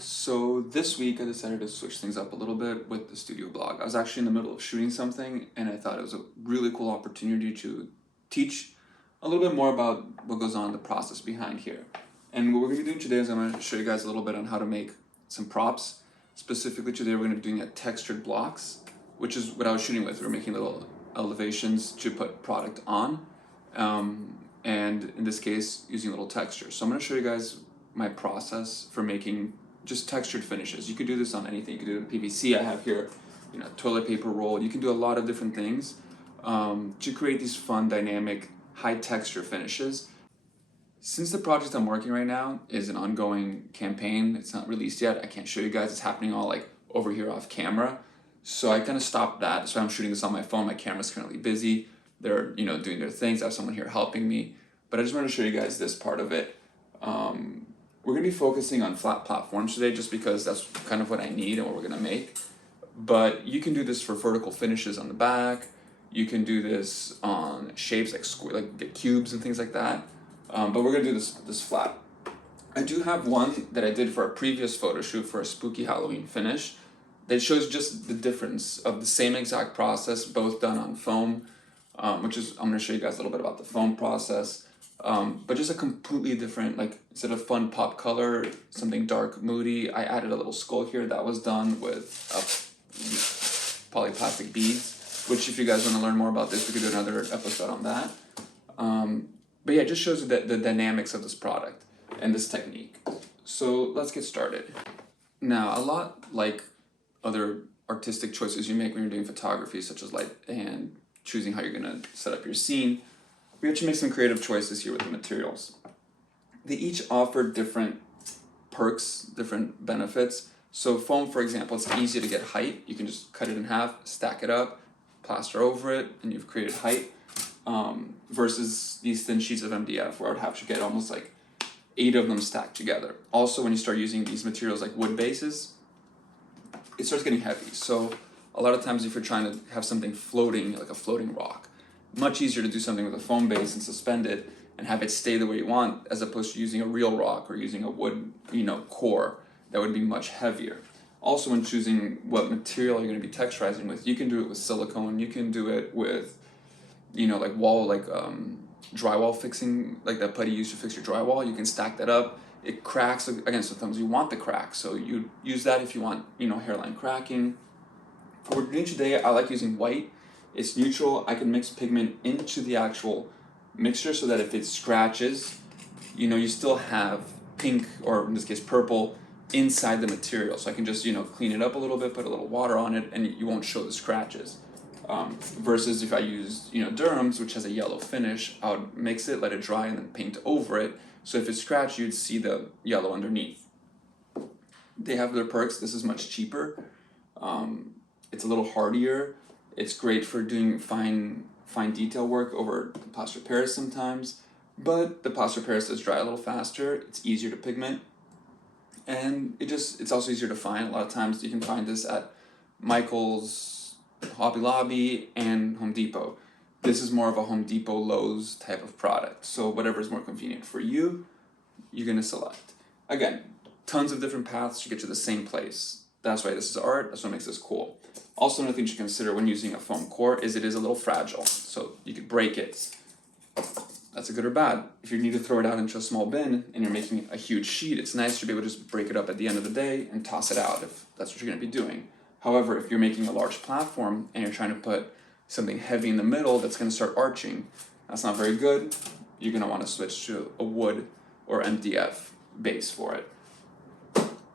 So this week I decided to switch things up a little bit with the studio blog. I was actually in the middle of shooting something and I thought it was a really cool opportunity to teach a little bit more about what goes on in the process behind here. And what we're going to be doing today is I'm going to show you guys a little bit on how to make some props. Specifically today we're going to be doing textured blocks, which is what I was shooting with. We're making little elevations to put product on. And in this case using little textures. So I'm going to show you guys my process for making just textured finishes. You could do this on anything. You could do it in PVC. I have here, toilet paper roll. You can do a lot of different things to create these fun, dynamic, high texture finishes. Since the project I'm working right now is an ongoing campaign, it's not released yet. I can't show you guys. It's happening all like over here off camera. So I kind of stopped that. So I'm shooting this on my phone. My camera's currently busy. They're doing their things. I have someone here helping me. But I just want to show you guys this part of it. We're going to be focusing on flat platforms today just because that's kind of what I need and what we're going to make. But you can do this for vertical finishes on the back. You can do this on shapes like cubes and things like that. But we're going to do this flat. I do have one that I did for a previous photo shoot for a spooky Halloween finish that shows just the difference of the same exact process, both done on foam, I'm going to show you guys a little bit about the foam process. But just a completely different, like instead of fun pop color, something dark, moody, I added a little skull here that was done with polyplastic beads, which if you guys want to learn more about this, we could do another episode on that. But yeah, it just shows the dynamics of this product and this technique. So let's get started. Now, a lot like other artistic choices you make when you're doing photography, such as light and choosing how you're going to set up your scene, we have to make some creative choices here with the materials. They each offer different perks, different benefits. So foam, for example, it's easy to get height. You can just cut it in half, stack it up, plaster over it, and you've created height. Versus these thin sheets of MDF where I would have to get almost like 8 of them stacked together. Also, when you start using these materials like wood bases, it starts getting heavy. So a lot of times if you're trying to have something floating, like a floating rock, much easier to do something with a foam base and suspend it and have it stay the way you want, as opposed to using a real rock or using a wood, core that would be much heavier. Also, when choosing what material you're going to be texturizing with, you can do it with silicone. You can do it with, drywall fixing, like that putty you use to fix your drywall. You can stack that up. It cracks. Again, sometimes you want the crack, so you use that if you want, hairline cracking. For what we're doing today, I like using white. It's neutral. I can mix pigment into the actual mixture so that if it scratches, you still have pink, or in this case purple, inside the material. So I can just, clean it up a little bit, put a little water on it, and you won't show the scratches. Versus if I used, Durham's, which has a yellow finish, I would mix it, let it dry, and then paint over it. So if it scratched, you'd see the yellow underneath. They have their perks. This is much cheaper. It's a little hardier. It's great for doing fine detail work over the Plaster Paris sometimes, but the Plaster Paris does dry a little faster. It's easier to pigment, and it's also easier to find. A lot of times you can find this at Michael's, Hobby Lobby, and Home Depot. This is more of a Home Depot, Lowe's type of product. So whatever is more convenient for you, you're gonna select. Again, tons of different paths to get to the same place. That's why this is art. That's what makes this cool. Also, another thing you should consider when using a foam core is it is a little fragile. So you could break it. That's a good or bad. If you need to throw it out into a small bin and you're making a huge sheet, it's nice to be able to just break it up at the end of the day and toss it out if that's what you're going to be doing. However, if you're making a large platform and you're trying to put something heavy in the middle that's going to start arching, that's not very good. You're going to want to switch to a wood or MDF base for it.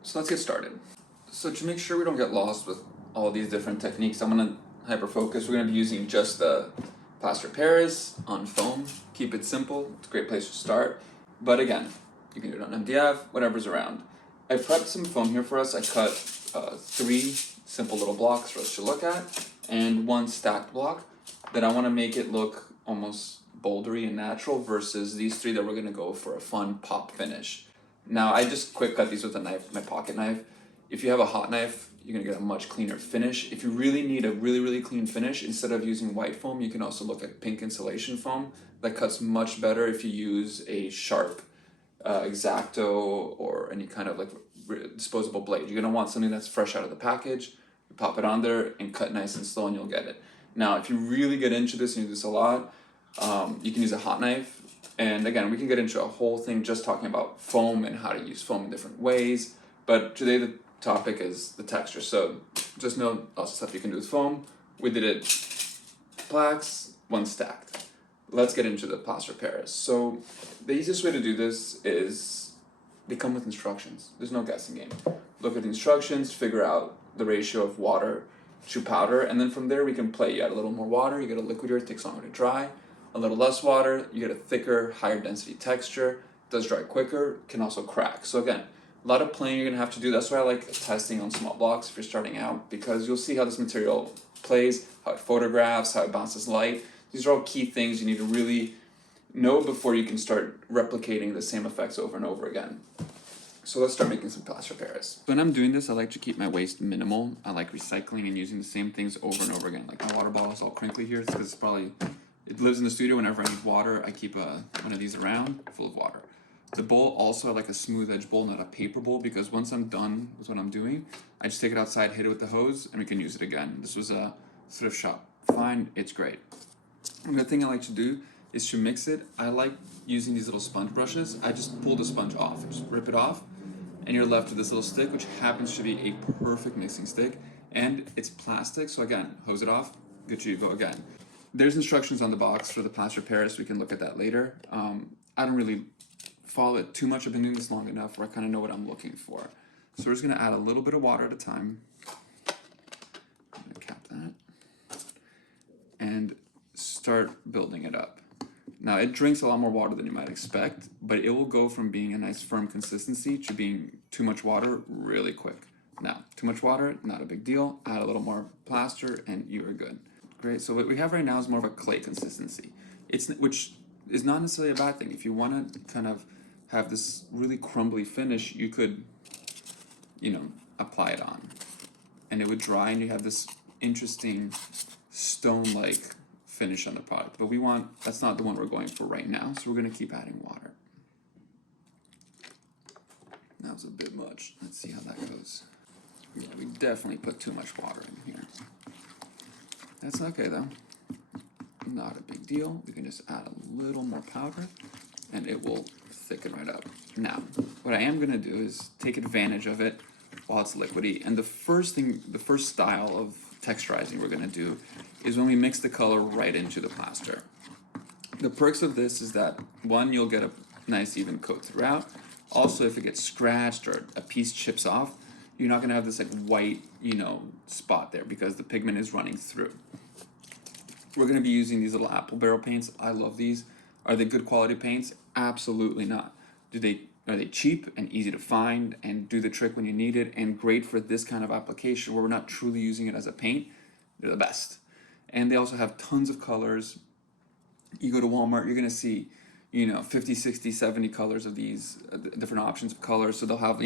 So let's get started. So to make sure we don't get lost with all these different techniques, I'm going to hyper focus. We're going to be using just the Plaster Paris on foam. Keep it simple. It's a great place to start. But again, you can do it on MDF, whatever's around. I prepped some foam here for us. I cut 3 simple little blocks for us to look at and 1 stacked block that I want to make it look almost bouldery and natural versus these 3 that we're going to go for a fun pop finish. Now, I just quick cut these with a knife, my pocket knife. If you have a hot knife, you're going to get a much cleaner finish. If you really need a really clean finish, instead of using white foam, you can also look at pink insulation foam. That cuts much better if you use a sharp X-Acto or any kind of like disposable blade. You're gonna want something that's fresh out of the package. You pop it on there and cut nice and slow and you'll get it. Now, if you really get into this and you do this a lot, you can use a hot knife. And again, we can get into a whole thing just talking about foam and how to use foam in different ways. But today the topic is the texture. So just know lots of stuff you can do with foam. We did it plaques, one stacked. Let's get into the Plaster Paris. So the easiest way to do this is they come with instructions. There's no guessing game. Look at the instructions, figure out the ratio of water to powder, and then from there we can play. You add a little more water, you get a liquidier, it takes longer to dry. A little less water, you get a thicker, higher density texture. It does dry quicker, can also crack. So again, a lot of playing you're gonna have to do. That's why I like testing on small blocks if you're starting out, because you'll see how this material plays, how it photographs, how it bounces light. These are all key things you need to really know before you can start replicating the same effects over and over again. So let's start making some Plaster Paris. When I'm doing this, I like to keep my waste minimal. I like recycling and using the same things over and over again. Like my water bottle is all crinkly here. It's because it lives in the studio. Whenever I need water, I keep one of these around full of water. The bowl also, I like a smooth edge bowl, not a paper bowl, because once I'm done with what I'm doing, I just take it outside, hit it with the hose, and we can use it again. This was a thrift shop find. It's great. Another thing I like to do is to mix it. I like using these little sponge brushes. I just pull the sponge off, just rip it off, and you're left with this little stick, which happens to be a perfect mixing stick, and it's plastic. So again, hose it off, good to go again. There's instructions on the box for the Plaster Paris. We can look at that later. I don't really follow it too much. I've been doing this long enough where I kind of know what I'm looking for. So we're just gonna add a little bit of water at a time. I'm gonna cap that and start building it up. Now it drinks a lot more water than you might expect, but it will go from being a nice firm consistency to being too much water really quick. Now, too much water, not a big deal. Add a little more plaster and you are good. Great, so what we have right now is more of a clay consistency. Which is not necessarily a bad thing. If you want to kind of have this really crumbly finish, you could, apply it on. And it would dry and you have this interesting stone-like finish on the product. But that's not the one we're going for right now, so we're going to keep adding water. That was a bit much. Let's see how that goes. Yeah, we definitely put too much water in here. That's okay though. Not a big deal. We can just add a little more powder and it will thicken right up. Now, what I am gonna do is take advantage of it while it's liquidy. And the first style of texturizing we're gonna do is when we mix the color right into the plaster. The perks of this is that, one, you'll get a nice even coat throughout. Also, if it gets scratched or a piece chips off, you're not gonna have this like white, spot there because the pigment is running through. We're gonna be using these little apple barrel paints. I love these. Are they good quality paints? Absolutely not. Are they cheap and easy to find and do the trick when you need it and great for this kind of application where we're not truly using it as a paint? They're the best. And they also have tons of colors. You go to Walmart, you're gonna see 50, 60, 70 colors of these, different options of colors. So they'll have,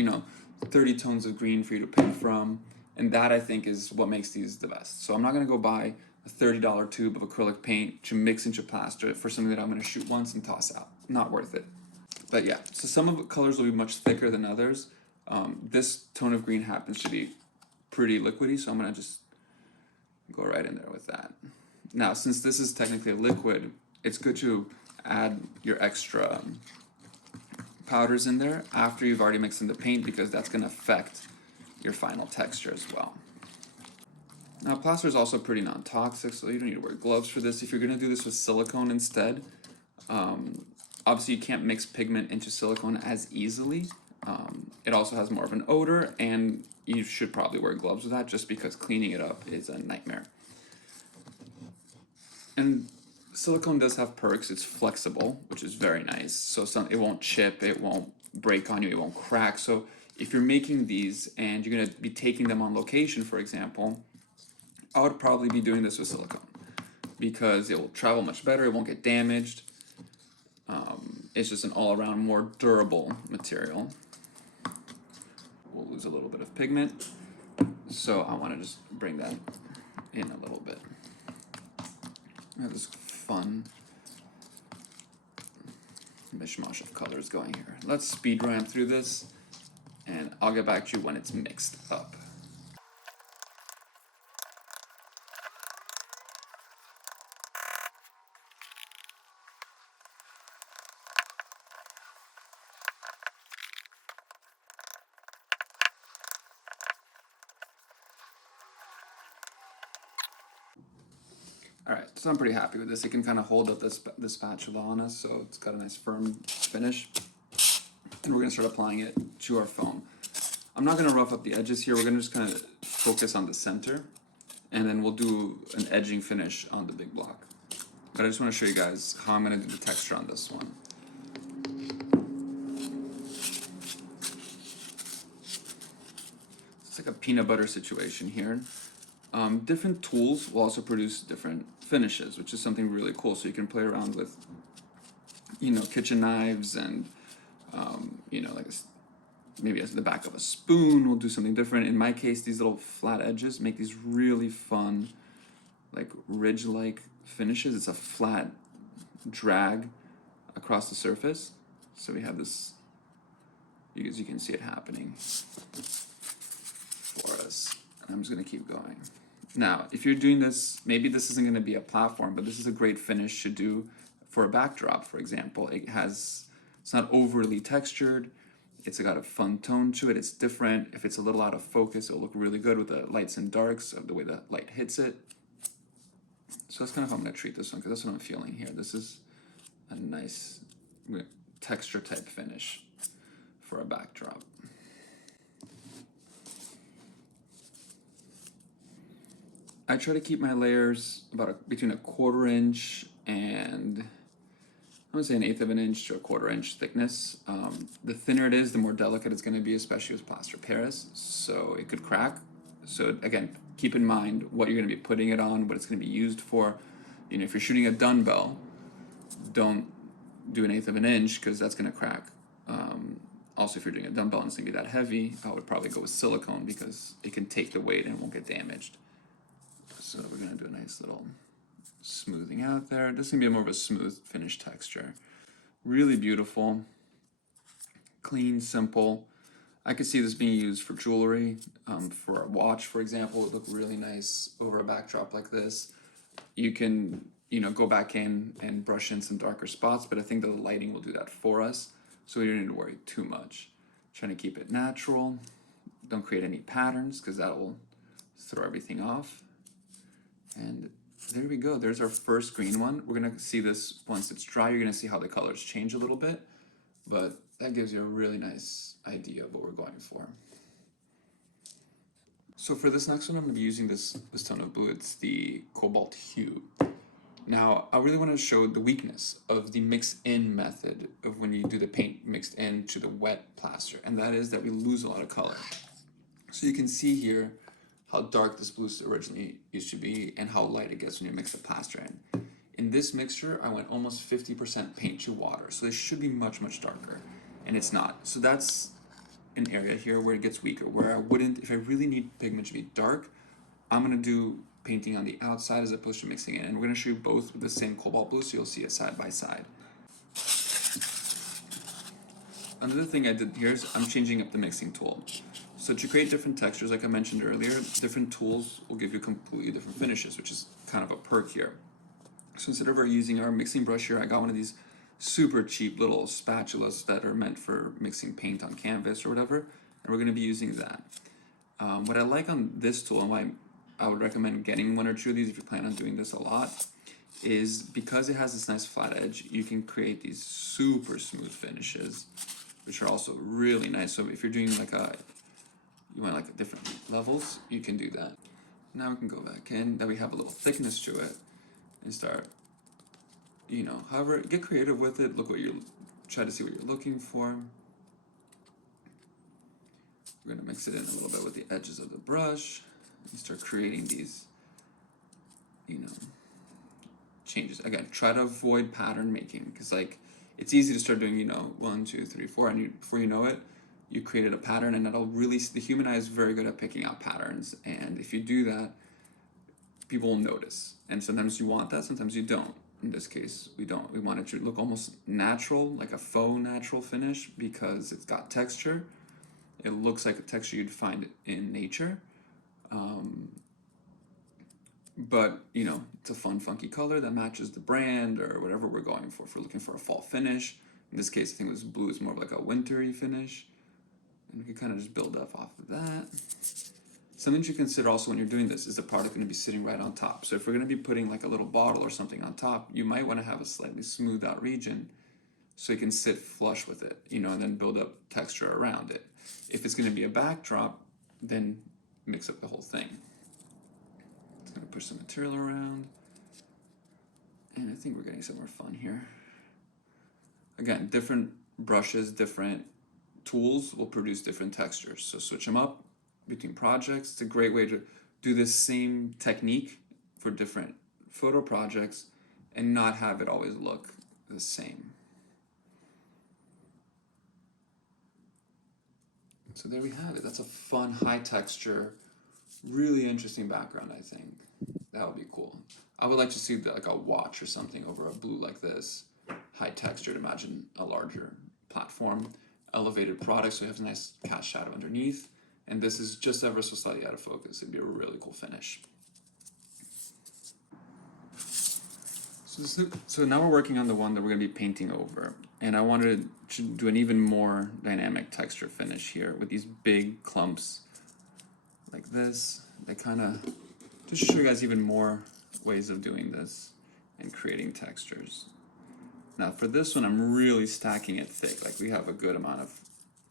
30 tones of green for you to pick from. And that, I think, is what makes these the best. So I'm not going to go buy a $30 tube of acrylic paint to mix into plaster for something that I'm going to shoot once and toss out. Not worth it. But yeah, so some of the colors will be much thicker than others. This tone of green happens to be pretty liquidy, so I'm going to just go right in there with that. Now, since this is technically a liquid, it's good to add your extra powders in there after you've already mixed in the paint because that's going to affect your final texture as well. Now, plaster is also pretty non-toxic, so you don't need to wear gloves for this. If you're going to do this with silicone instead, obviously you can't mix pigment into silicone as easily. It also has more of an odor, and you should probably wear gloves with that just because cleaning it up is a nightmare. And silicone does have perks. It's flexible, which is very nice. So it won't chip, it won't break on you, it won't crack. So if you're making these and you're going to be taking them on location, for example, I would probably be doing this with silicone because it will travel much better, it won't get damaged. It's just an all-around more durable material. We'll lose a little bit of pigment, so I want to just bring that in a little bit. I have this fun mishmash of colors going here. Let's speed run through this and I'll get back to you when it's mixed up. All right, so I'm pretty happy with this. It can kind of hold up this spatula on us, so it's got a nice firm finish. And we're gonna start applying it to our foam. I'm not gonna rough up the edges here. We're gonna just kind of focus on the center, and then we'll do an edging finish on the big block. But I just wanna show you guys how I'm gonna do the texture on this one. It's like a peanut butter situation here. Different tools will also produce different finishes, which is something really cool. So you can play around with, you know, kitchen knives and, you know, like maybe as the back of a spoon, we'll do something different. In my case, these little flat edges make these really fun, like ridge-like finishes. It's a flat drag across the surface. So we have this, as you can see it happening for us. And I'm just gonna keep going. Now, if you're doing this, maybe this isn't gonna be a platform, but this is a great finish to do for a backdrop, for example. It's not overly textured. It's got a fun tone to it. It's different. If it's a little out of focus, it'll look really good with the lights and darks of the way the light hits it. So that's kind of how I'm gonna treat this one, because that's what I'm feeling here. This is a nice texture type finish for a backdrop. I try to keep my layers about between 1/4 inch and I would say 1/8 of an inch to 1/4 inch thickness. The thinner it is, the more delicate it's going to be, especially with Plaster Paris. So it could crack. So again, keep in mind what you're going to be putting it on, what it's going to be used for. You know, if you're shooting a dumbbell, don't do 1/8 of an inch because that's going to crack. Also, if you're doing a dumbbell and it's going to be that heavy, I would probably go with silicone because it can take the weight and it won't get damaged. So we're gonna do a nice little smoothing out there. This is gonna be more of a smooth finish texture. Really beautiful, clean, simple. I could see this being used for jewelry, for a watch, for example. It would look really nice over a backdrop like this. You can, you know, go back in and brush in some darker spots, but I think the lighting will do that for us, so we don't need to worry too much. Trying to keep it natural. Don't create any patterns because that will throw everything off. And there we go. There's our first green one. We're going to see this once it's dry. You're going to see how the colors change a little bit. But that gives you a really nice idea of what we're going for. So for this next one, I'm going to be using this tone of blue. It's the cobalt hue. Now, I really want to show the weakness of the mix-in method of when you do the paint mixed in to the wet plaster. And that is that we lose a lot of color. So you can see here how dark this blue originally used to be and how light it gets when you mix the plaster in. In this mixture, I went almost 50% paint to water, so this should be much, much darker, and it's not. So that's an area here where it gets weaker, where I wouldn't, if I really need pigment to be dark, I'm gonna do painting on the outside as opposed to mixing it. And we're gonna show you both with the same cobalt blue, so you'll see it side by side. Another thing I did here is I'm changing up the mixing tool. So to create different textures, like I mentioned earlier, different tools will give you completely different finishes, which is kind of a perk here. So instead of using our mixing brush here, I got one of these super cheap little spatulas that are meant for mixing paint on canvas or whatever, and we're going to be using that. What I like on this tool, and why I would recommend getting 1 or 2 of these if you plan on doing this a lot, is because it has this nice flat edge, you can create these super smooth finishes, which are also really nice. So if you're doing like you want like different levels, you can do that. Now we can go back in, that we have a little thickness to it, and start, you know, however, get creative with it. Look what try to see what you're looking for. We're gonna mix it in a little bit with the edges of the brush and start creating these, you know, changes. Again, try to avoid pattern making, because like it's easy to start doing, you know, 1, 2, 3, 4, and before you know it, you created a pattern, and that'll really, the human eye is very good at picking out patterns, and if you do that, people will notice. And sometimes you want that, sometimes you don't. In this case, we don't. We want it to look almost natural, like a faux natural finish, because it's got texture, It looks like a texture you'd find in nature. But you know, it's a fun, funky color that matches the brand or whatever we're going for. If we're looking for a fall finish, in this case, I think it was blue is more of like a wintry finish. And we can kind of just build up off of that. Something to consider also when you're doing this is the product going to be sitting right on top. So if we're going to be putting like a little bottle or something on top, you might want to have a slightly smoothed out region so you can sit flush with it, you know, and then build up texture around it. If it's going to be a backdrop, then mix up the whole thing. It's going to push some material around. And I think we're getting somewhere fun here. Again, different brushes, different tools will produce different textures. So switch them up between projects. It's a great way to do this same technique for different photo projects and not have it always look the same. So there we have it. That's a fun, high texture, really interesting background, I think. That would be cool. I would like to see like a watch or something over a blue like this. High textured, imagine a larger platform. Elevated product, so you have a nice cast shadow underneath. And this is just ever so slightly out of focus. It'd be a really cool finish. So now we're working on the one that we're going to be painting over. And I wanted to do an even more dynamic texture finish here with these big clumps like this. They kind of, just show you guys even more ways of doing this and creating textures. Now for this one, I'm really stacking it thick. Like we have a good amount of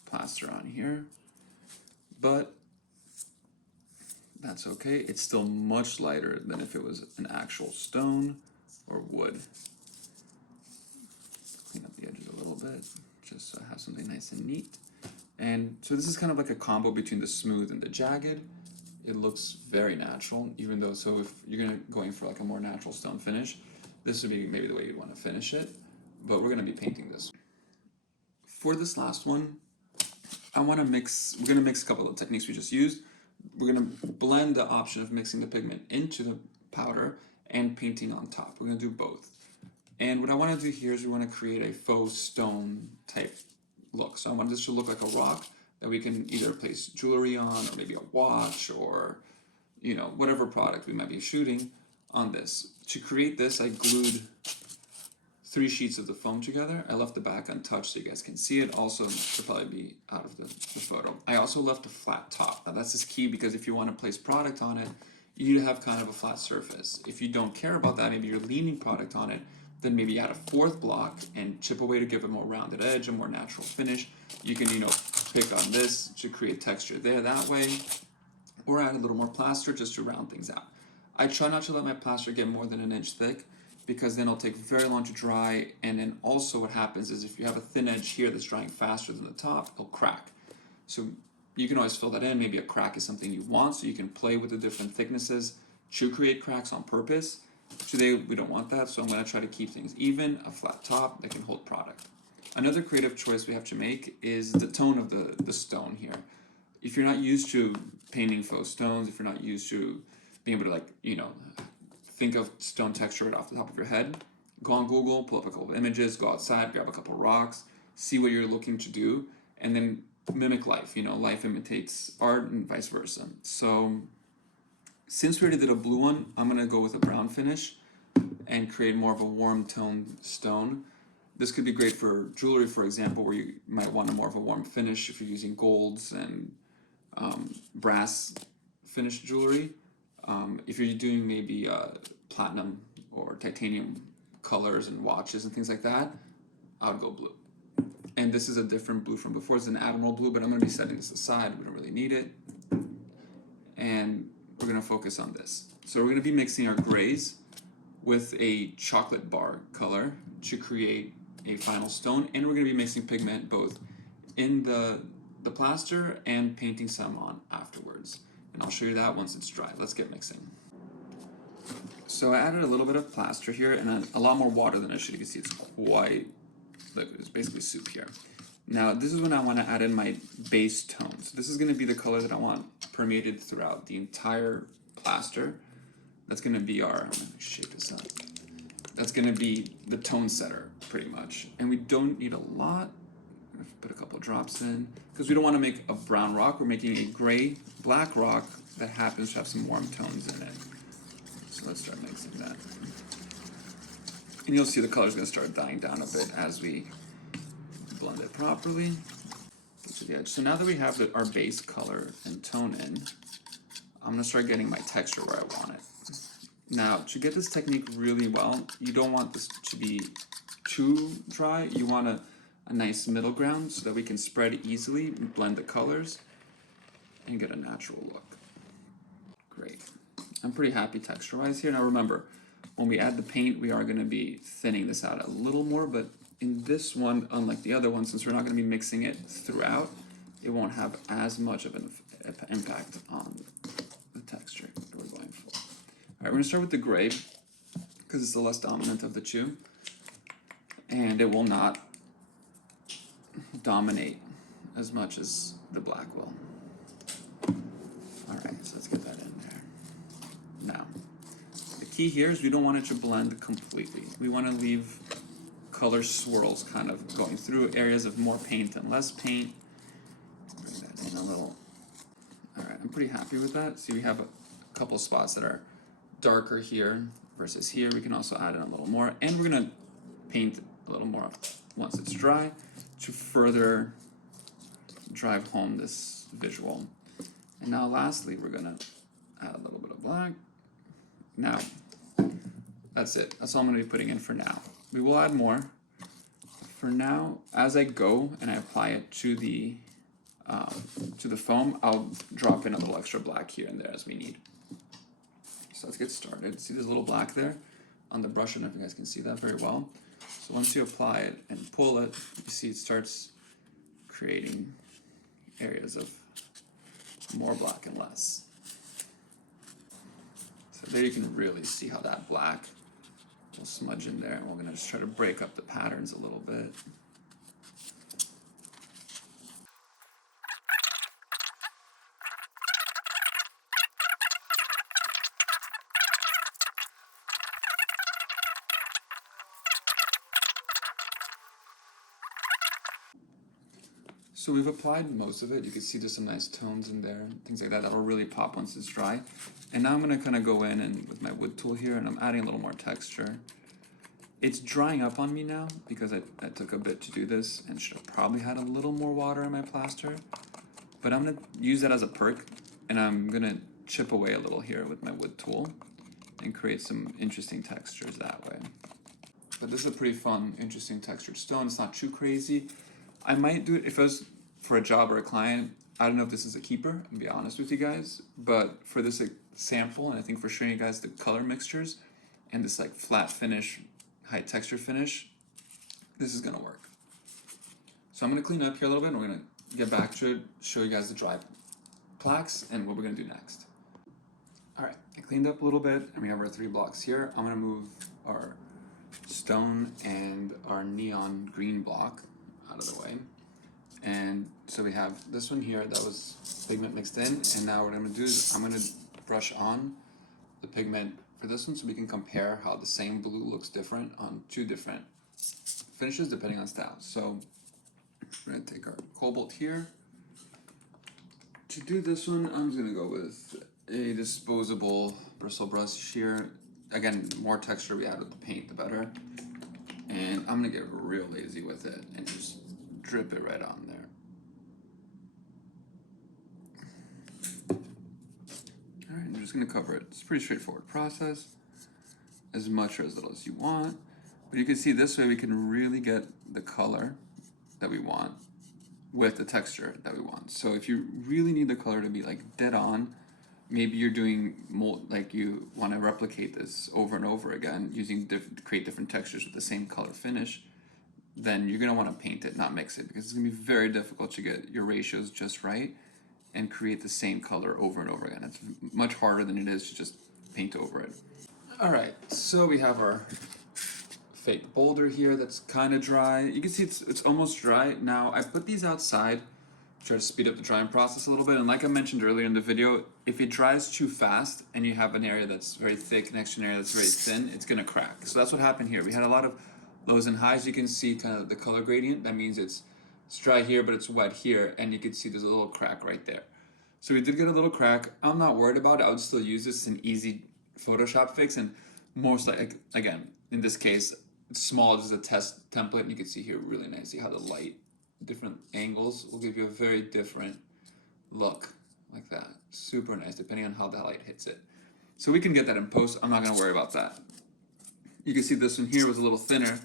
plaster on here, but that's okay. It's still much lighter than if it was an actual stone or wood. Clean up the edges a little bit, just so I have something nice and neat. And so this is kind of like a combo between the smooth and the jagged. It looks very natural, even though, so if you're going for like a more natural stone finish, this would be maybe the way you'd want to finish it. But we're going to be painting this. For this last one, we're going to mix a couple of techniques we just used. We're going to blend the option of mixing the pigment into the powder and painting on top. We're going to do both. And what I want to do here is we want to create a faux stone type look. So I want this to look like a rock that we can either place jewelry on, or maybe a watch, or you know, whatever product we might be shooting on this. To create this, I glued 3 sheets of the foam together. I left the back untouched so you guys can see it. Also, it should probably be out of the photo. I also left a flat top. Now that's just key because if you want to place product on it, you need to have kind of a flat surface. If you don't care about that, maybe you're leaning product on it, then maybe add a 4th block and chip away to give a more rounded edge, a more natural finish. You can, you know, pick on this to create texture there that way, or add a little more plaster just to round things out. I try not to let my plaster get more than 1 inch thick, because then it'll take very long to dry, and then also what happens is if you have a thin edge here that's drying faster than the top, it'll crack. So you can always fill that in. Maybe a crack is something you want, so you can play with the different thicknesses to create cracks on purpose. Today we don't want that, so I'm going to try to keep things even, a flat top that can hold product. Another creative choice we have to make is the tone of the stone here. If you're not used to painting faux stones, if you're not used to being able to, like, you know, think of stone texture right off the top of your head, go on Google, pull up a couple of images, go outside, grab a couple of rocks, see what you're looking to do, and then mimic life. You know, life imitates art and vice versa. So since we already did a blue one, I'm going to go with a brown finish and create more of a warm toned stone. This could be great for jewelry, for example, where you might want a more of a warm finish if you're using golds and brass finished jewelry. If you're doing maybe platinum or titanium colors and watches and things like that, I would go blue. And this is a different blue from before. It's an Admiral blue, but I'm going to be setting this aside. We don't really need it. And we're going to focus on this. So we're going to be mixing our grays with a chocolate bar color to create a final stone. And we're going to be mixing pigment both in the plaster and painting some on afterwards. And I'll show you that once it's dry. Let's get mixing. So I added a little bit of plaster here and a lot more water than I should. You can see it's quite liquid. It's basically soup here. Now this is when I want to add in my base tone. So this is going to be the color that I want permeated throughout the entire plaster. That's going to be our, I'm going to shape this up. That's going to be the tone setter pretty much. And we don't need a lot. Put a couple drops in because we don't want to make a brown rock. We're making a gray black rock that happens to have some warm tones in it. So let's start mixing that. And you'll see the color's going to start dying down a bit as we blend it properly. To the edge. So now that we have our base color and tone in, I'm going to start getting my texture where I want it. Now, to get this technique really well, you don't want this to be too dry. You want a nice middle ground so that we can spread easily, blend the colors, and get a natural look. Great. I'm pretty happy texture-wise here. Now remember, when we add the paint, we are going to be thinning this out a little more, but in this one, unlike the other one, since we're not going to be mixing it throughout, it won't have as much of an impact on the texture that we're going for. All right, we're going to start with the gray because it's the less dominant of the two, and it will not dominate as much as the black will. All right, so let's get that in there. Now, the key here is we don't want it to blend completely. We want to leave color swirls kind of going through areas of more paint and less paint. Bring that in a little. All right, I'm pretty happy with that. See, we have a couple spots that are darker here versus here. We can also add in a little more, and we're gonna paint a little more once it's dry to further drive home this visual. And now lastly, we're gonna add a little bit of black. Now, that's it. That's all I'm gonna be putting in for now. We will add more. For now, as I go and I apply it to the foam, I'll drop in a little extra black here and there as we need. So let's get started. See there's a little black there on the brush? I don't know if you guys can see that very well. So once you apply it and pull it, you see it starts creating areas of more black and less. So there you can really see how that black will smudge in there, and we're going to just try to break up the patterns a little bit. So we've applied most of it. You can see there's some nice tones in there, things like that that'll really pop once it's dry. And now I'm gonna kind of go in and with my wood tool here, and I'm adding a little more texture. It's drying up on me now because I took a bit to do this and should have probably had a little more water in my plaster. But I'm gonna use that as a perk, and I'm gonna chip away a little here with my wood tool and create some interesting textures that way. But this is a pretty fun, interesting textured stone. It's not too crazy. I might do it if it was for a job or a client. I don't know if this is a keeper, I'll be honest with you guys, but for this sample, and I think for showing you guys the color mixtures and this like flat finish, high texture finish, this is gonna work. So I'm gonna clean up here a little bit, and we're gonna get back to it, show you guys the dry plaques and what we're gonna do next. All right, I cleaned up a little bit, and we have our 3 blocks here. I'm gonna move our stone and our neon green block out of the way. And so we have this one here that was pigment mixed in, and now what I'm gonna do is I'm gonna brush on the pigment for this one so we can compare how the same blue looks different on 2 different finishes depending on style. So we're gonna take our cobalt here. To do this one, I'm just gonna go with a disposable bristle brush here. Again, the more texture we add with the paint, the better. And I'm gonna get real lazy with it and just drip it right on there. All right, I'm just gonna cover it. It's a pretty straightforward process, as much or as little as you want. But you can see this way we can really get the color that we want with the texture that we want. So if you really need the color to be like dead on, maybe you're doing mold, like you want to replicate this over and over again using create different textures with the same color finish, then you're going to want to paint it, not mix it, because it's going to be very difficult to get your ratios just right and create the same color over and over again. It's much harder than it is to just paint over it. All right, so we have our fake boulder here that's kind of dry. You can see it's almost dry. Now, I put these outside to try to speed up the drying process a little bit, and like I mentioned earlier in the video, if it dries too fast and you have an area that's very thick next to an area that's very thin, it's going to crack. So that's what happened here. We had a lot of lows and highs. You can see kind of the color gradient. That means it's It's dry here, but it's wet here, and you can see there's a little crack right there. So we did get a little crack. I'm not worried about it. I would still use this. It's an easy Photoshop fix, and most like, again, in this case, it's small, just a test template, and you can see here really nicely how the light, different angles will give you a very different look like that. Super nice, depending on how the light hits it. So we can get that in post. I'm not gonna worry about that. You can see this one here was a little thinner.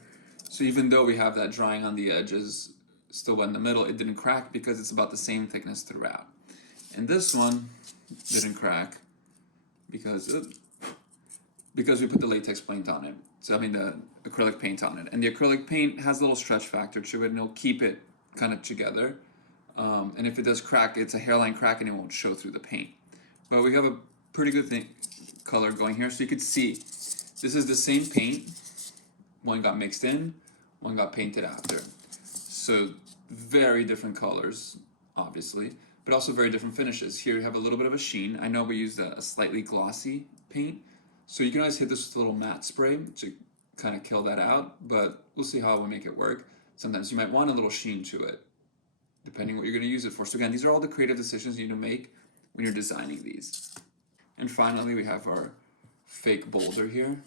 So even though we have that drying on the edges, still wet in the middle, it didn't crack because it's about the same thickness throughout. And this one didn't crack because we put the latex paint on it. So I mean the acrylic paint on it. And the acrylic paint has a little stretch factor to it, and it'll keep it kind of together. And if it does crack, it's a hairline crack and it won't show through the paint. But we have a pretty good color going here. So you could see this is the same paint. One got mixed in, one got painted after. So very different colors, obviously, but also very different finishes. Here you have a little bit of a sheen. I know we used a slightly glossy paint, so you can always hit this with a little matte spray to kind of kill that out, but we'll see how we make it work. Sometimes you might want a little sheen to it, depending what you're going to use it for. So again, these are all the creative decisions you need to make when you're designing these. And finally, we have our fake boulder here.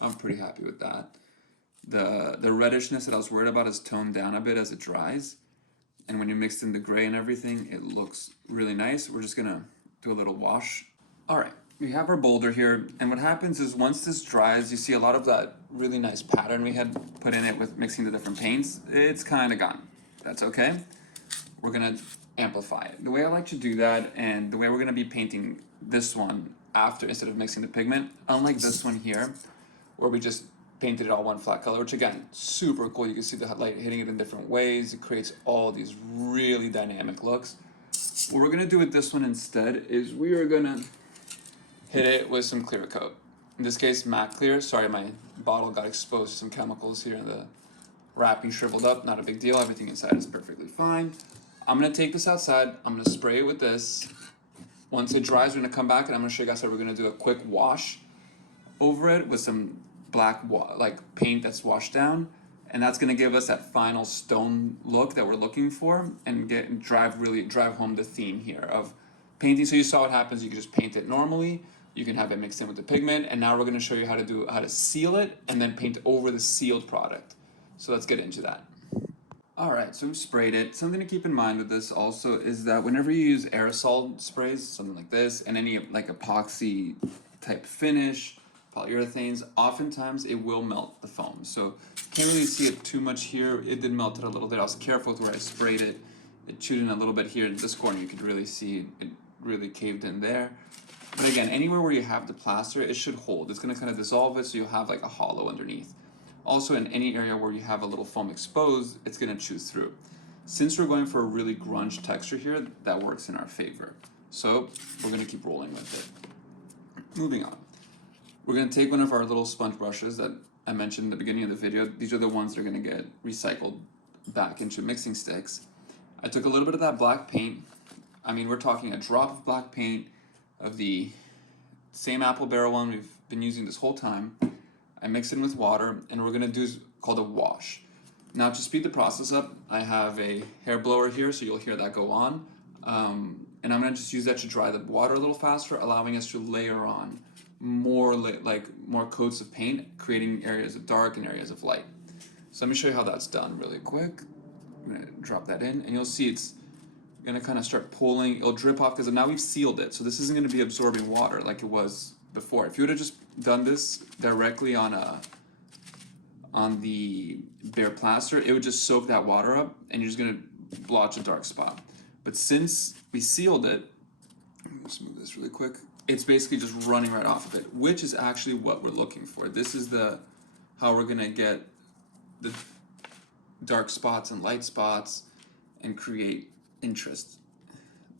I'm pretty happy with that. The reddishness that I was worried about is toned down a bit as it dries. And when you mix in the gray and everything, it looks really nice. We're just gonna do a little wash. All right, we have our boulder here. And what happens is once this dries, you see a lot of that really nice pattern we had put in it with mixing the different paints. It's kind of gone. That's okay. We're gonna amplify it. The way I like to do that, and the way we're gonna be painting this one after, instead of mixing the pigment, unlike this one here, where we just painted it all one flat color, which again, super cool. You can see the light hitting it in different ways. It creates all these really dynamic looks. What we're gonna do with this one instead is we are gonna hit it with some clear coat. In this case, matte clear. Sorry, my bottle got exposed to some chemicals here and the wrapping shriveled up. Not a big deal, everything inside is perfectly fine. I'm gonna take this outside, I'm gonna spray it with this. Once it dries, we're gonna come back and I'm gonna show you guys how we're gonna do a quick wash over it with some black like paint that's washed down, and that's gonna give us that final stone look that we're looking for and drive home the theme here of painting. So you saw what happens. You can just paint it normally. You can have it mixed in with the pigment, and now we're gonna show you how to seal it and then paint over the sealed product. So let's get into that. All right, so we've sprayed it. Something to keep in mind with this also is that whenever you use aerosol sprays, something like this, and any like epoxy type finish, polyurethanes, oftentimes it will melt the foam. So you can't really see it too much here. It did melt it a little bit. I was careful with where I sprayed it. It chewed in a little bit here in this corner. You could really see it really caved in there. But again, anywhere where you have the plaster, it should hold. It's gonna kind of dissolve it so you'll have like a hollow underneath. Also, in any area where you have a little foam exposed, it's gonna chew through. Since we're going for a really grunge texture here, that works in our favor. So we're gonna keep rolling with it. Moving on. We're gonna take one of our little sponge brushes that I mentioned in the beginning of the video. These are the ones that are gonna get recycled back into mixing sticks. I took a little bit of that black paint. I mean, we're talking a drop of black paint of the same apple barrel one we've been using this whole time. I mix it in with water, and we're gonna do called a wash. Now, to speed the process up, I have a hair blower here, so you'll hear that go on. And I'm gonna just use that to dry the water a little faster, allowing us to layer on more coats of paint, creating areas of dark and areas of light. So let me show you how that's done really quick. I'm gonna drop that in, and you'll see it's gonna kind of start pulling. It'll drip off because now we've sealed it, so this isn't gonna be absorbing water like it was before. If you would have just done this directly on the bare plaster, it would just soak that water up, and you're just gonna blotch a dark spot. But since we sealed it, let's move this really quick. It's basically just running right off of it, which is actually what we're looking for. This is how we're gonna get the dark spots and light spots and create interest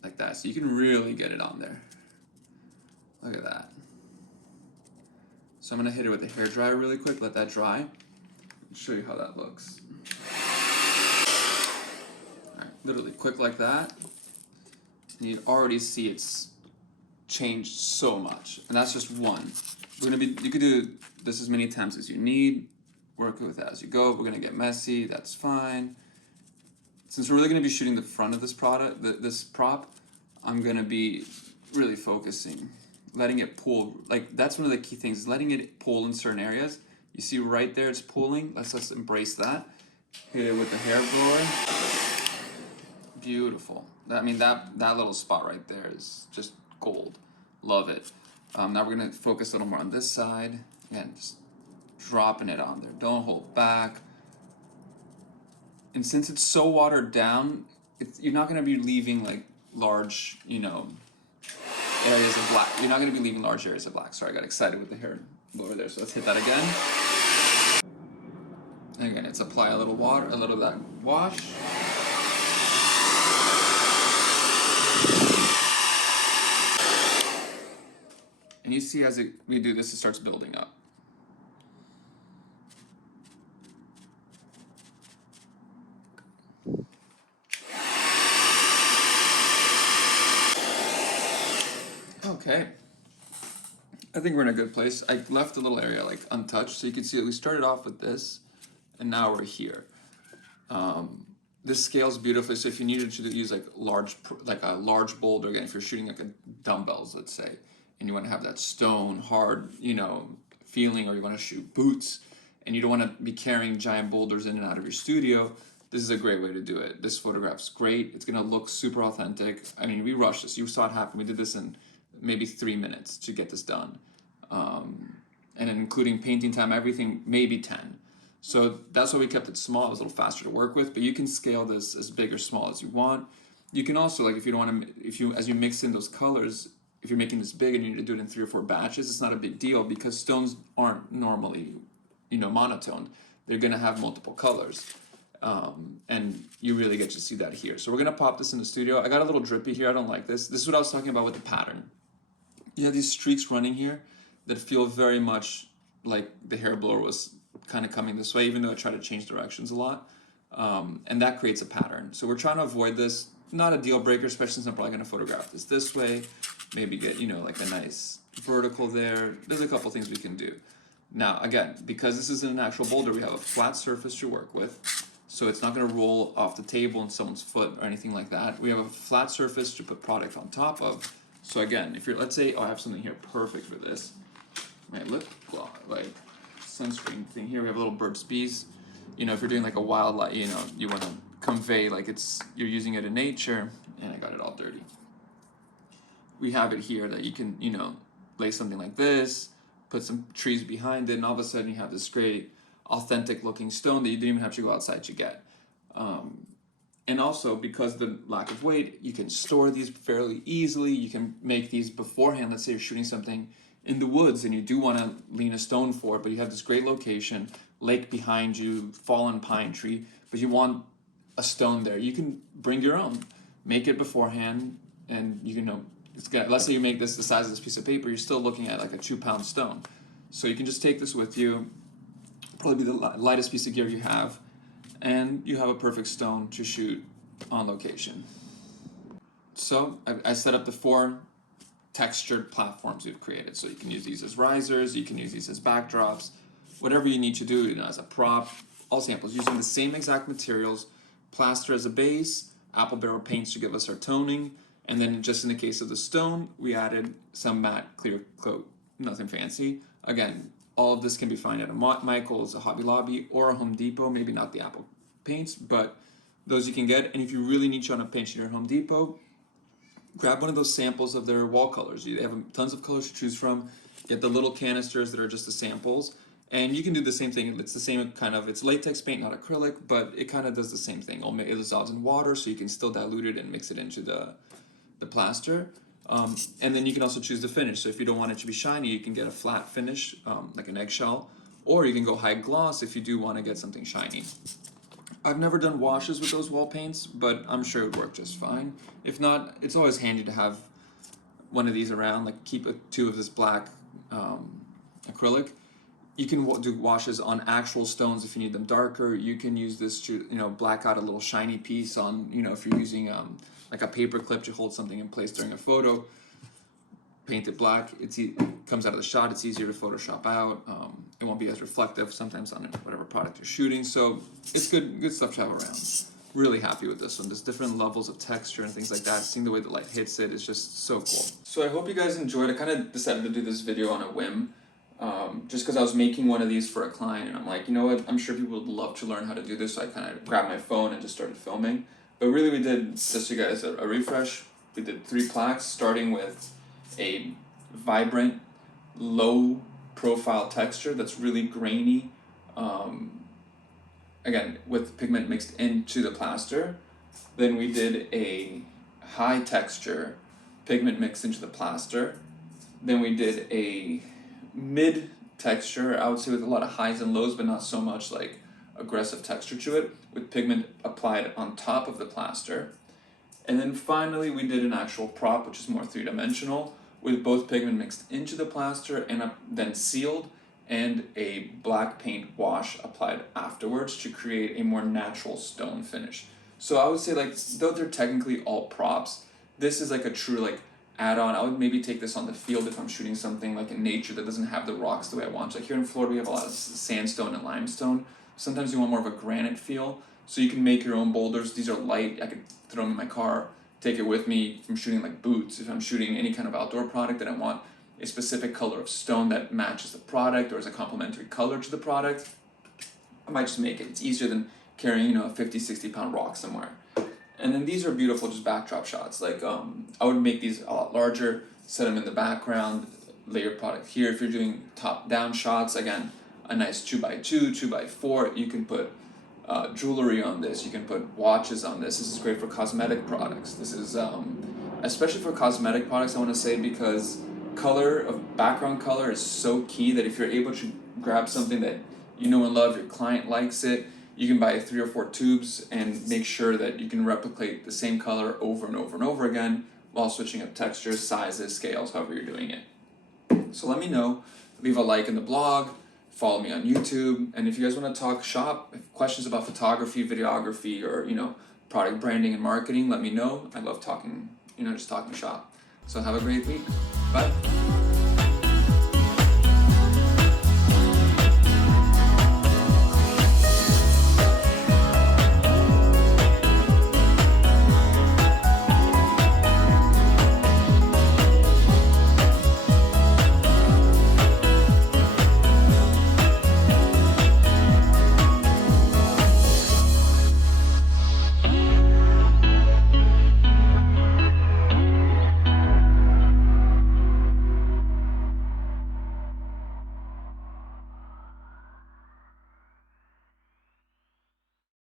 like that. So you can really get it on there. Look at that. So I'm gonna hit it with a hairdryer really quick, let that dry, and show you how that looks. All right, literally quick like that. And you already see it's changed so much, and that's just one. You could do this as many times as you need, work with it as you go. We're gonna get messy, that's fine. Since we're really going to be shooting the front of this product, this prop, I'm going to be really focusing, letting it pull. Like, that's one of the key things, is letting it pull in certain areas. You see right there, it's pulling. Let's embrace that. Hit it with the hair blower. Beautiful. I mean, that little spot right there is just gold. Love it. Now we're going to focus a little more on this side. Again, just dropping it on there. Don't hold back. And since it's so watered down, you're not going to be leaving like large, areas of black. You're not going to be leaving large areas of black. Sorry, I got excited with the hair blower there. So let's hit that again. And again, it's apply a little water, a little of that wash. And you see as we do this, it starts building up. Okay, I think we're in a good place. I left a little area like untouched, so you can see that we started off with this, and now we're here. This scales beautifully, so if you needed to use like a large boulder, again, if you're shooting like a dumbbells, let's say, and you want to have that stone, hard, feeling, or you want to shoot boots, and you don't want to be carrying giant boulders in and out of your studio, this is a great way to do it. This photograph's great. It's going to look super authentic. I mean, we rushed this. You saw it happen. We did this in maybe 3 minutes to get this done. And then including painting time, everything, maybe 10. So that's why we kept it small. It was a little faster to work with, but you can scale this as big or small as you want. You can also, like, if you don't want to, as you mix in those colors, if you're making this big and you need to do it in 3 or 4 batches, it's not a big deal because stones aren't normally, monotone. They're going to have multiple colors. And you really get to see that here. So we're going to pop this in the studio. I got a little drippy here. I don't like this. This is what I was talking about with the pattern. You have these streaks running here that feel very much like the hair blower was kind of coming this way, even though I try to change directions a lot. And that creates a pattern. So we're trying to avoid this. Not a deal breaker, especially since I'm probably going to photograph this way. Maybe get, like a nice vertical there. There's a couple things we can do. Now, again, because this isn't an actual boulder, we have a flat surface to work with. So it's not going to roll off the table in someone's foot or anything like that. We have a flat surface to put product on top of. So again, if you're, let's say, I have something here perfect for this. My lip gloss, like sunscreen thing here. We have a little Burt's Bees. If you're doing like a wildlife, you want to convey like you're using it in nature. And I got it all dirty. We have it here that you can, lay something like this, put some trees behind it, and all of a sudden you have this great authentic looking stone that you didn't even have to go outside to get. And also, because of the lack of weight, you can store these fairly easily. You can make these beforehand. Let's say you're shooting something in the woods and you do want to lean a stone for it, but you have this great location, lake behind you, fallen pine tree, but you want a stone there. You can bring your own, make it beforehand, and you can let's say you make this the size of this piece of paper, you're still looking at like a 2-pound stone. So you can just take this with you, probably be the lightest piece of gear you have, and you have a perfect stone to shoot on location. So I set up the 4 textured platforms we've created. So you can use these as risers, you can use these as backdrops, whatever you need to do, as a prop. All samples using the same exact materials, plaster as a base, apple barrel paints to give us our toning, and then just in the case of the stone, we added some matte clear coat, nothing fancy. Again, all of this can be found at a Michael's, a Hobby Lobby, or a Home Depot. Maybe not the Apple paints, but those you can get. And if you really need to on a paint sheet or Home Depot, grab one of those samples of their wall colors. They have tons of colors to choose from. Get the little canisters that are just the samples. And you can do the same thing. It's the same kind of, it's latex paint, not acrylic, but it kind of does the same thing. It dissolves in water, so you can still dilute it and mix it into the plaster. And then you can also choose the finish. So if you don't want it to be shiny, you can get a flat finish, like an eggshell, or you can go high gloss if you do want to get something shiny. I've never done washes with those wall paints, but I'm sure it would work just fine. If not, it's always handy to have one of these around, like keep 2 of this black acrylic. You can do washes on actual stones if you need them darker. You can use this to, black out a little shiny piece on, if you're using like a paper clip to hold something in place during a photo. Paint it black. It comes out of the shot. It's easier to Photoshop out. It won't be as reflective sometimes on whatever product you're shooting. So it's good stuff to have around. really happy with this one. There's different levels of texture and things like that. Seeing the way the light hits it is just so cool. So I hope you guys enjoyed. I kind of decided to do this video on a whim, just because I was making one of these for a client, and I'm like, you know what, I'm sure people would love to learn how to do this, so I kind of grabbed my phone and just started filming. But really we did, just so you guys a refresh, we did 3 plaques, starting with a vibrant, low profile texture that's really grainy, again, with pigment mixed into the plaster. Then we did a high texture, pigment mixed into the plaster. Then we did a mid texture, I would say with a lot of highs and lows, but not so much like aggressive texture to it, with pigment applied on top of the plaster. And then finally we did an actual prop, which is more 3-dimensional, with both pigment mixed into the plaster and then sealed, and a black paint wash applied afterwards to create a more natural stone finish. So I would say, like, though they're technically all props, this is like a true like add-on. I would maybe take this on the field if I'm shooting something like in nature that doesn't have the rocks the way I want. Like here in Florida we have a lot of sandstone and limestone. Sometimes you want more of a granite feel, so you can make your own boulders. These are light, I could throw them in my car, take it with me if I'm shooting like boots, if I'm shooting any kind of outdoor product that I want a specific color of stone that matches the product or is a complementary color to the product. I might just make it. It's easier than carrying, you know, a 50-60 pound rock somewhere. And then these are beautiful just backdrop shots. Like I would make these a lot larger, set them in the background, lay your product here. If you're doing top down shots, again, a nice 2x2, 2x4, you can put jewelry on this, you can put watches on this. This is great for cosmetic products. This is, especially for cosmetic products, I want to say, because background color is so key, that if you're able to grab something that you know and love, your client likes it, you can buy 3 or 4 tubes and make sure that you can replicate the same color over and over and over again while switching up textures, sizes, scales, however you're doing it. So let me know, leave a like in the blog, follow me on YouTube, and if you guys want to talk shop, if questions about photography, videography, or, you know, product branding and marketing, let me know. I love talking, you know, just talking shop. So have a great week. Bye.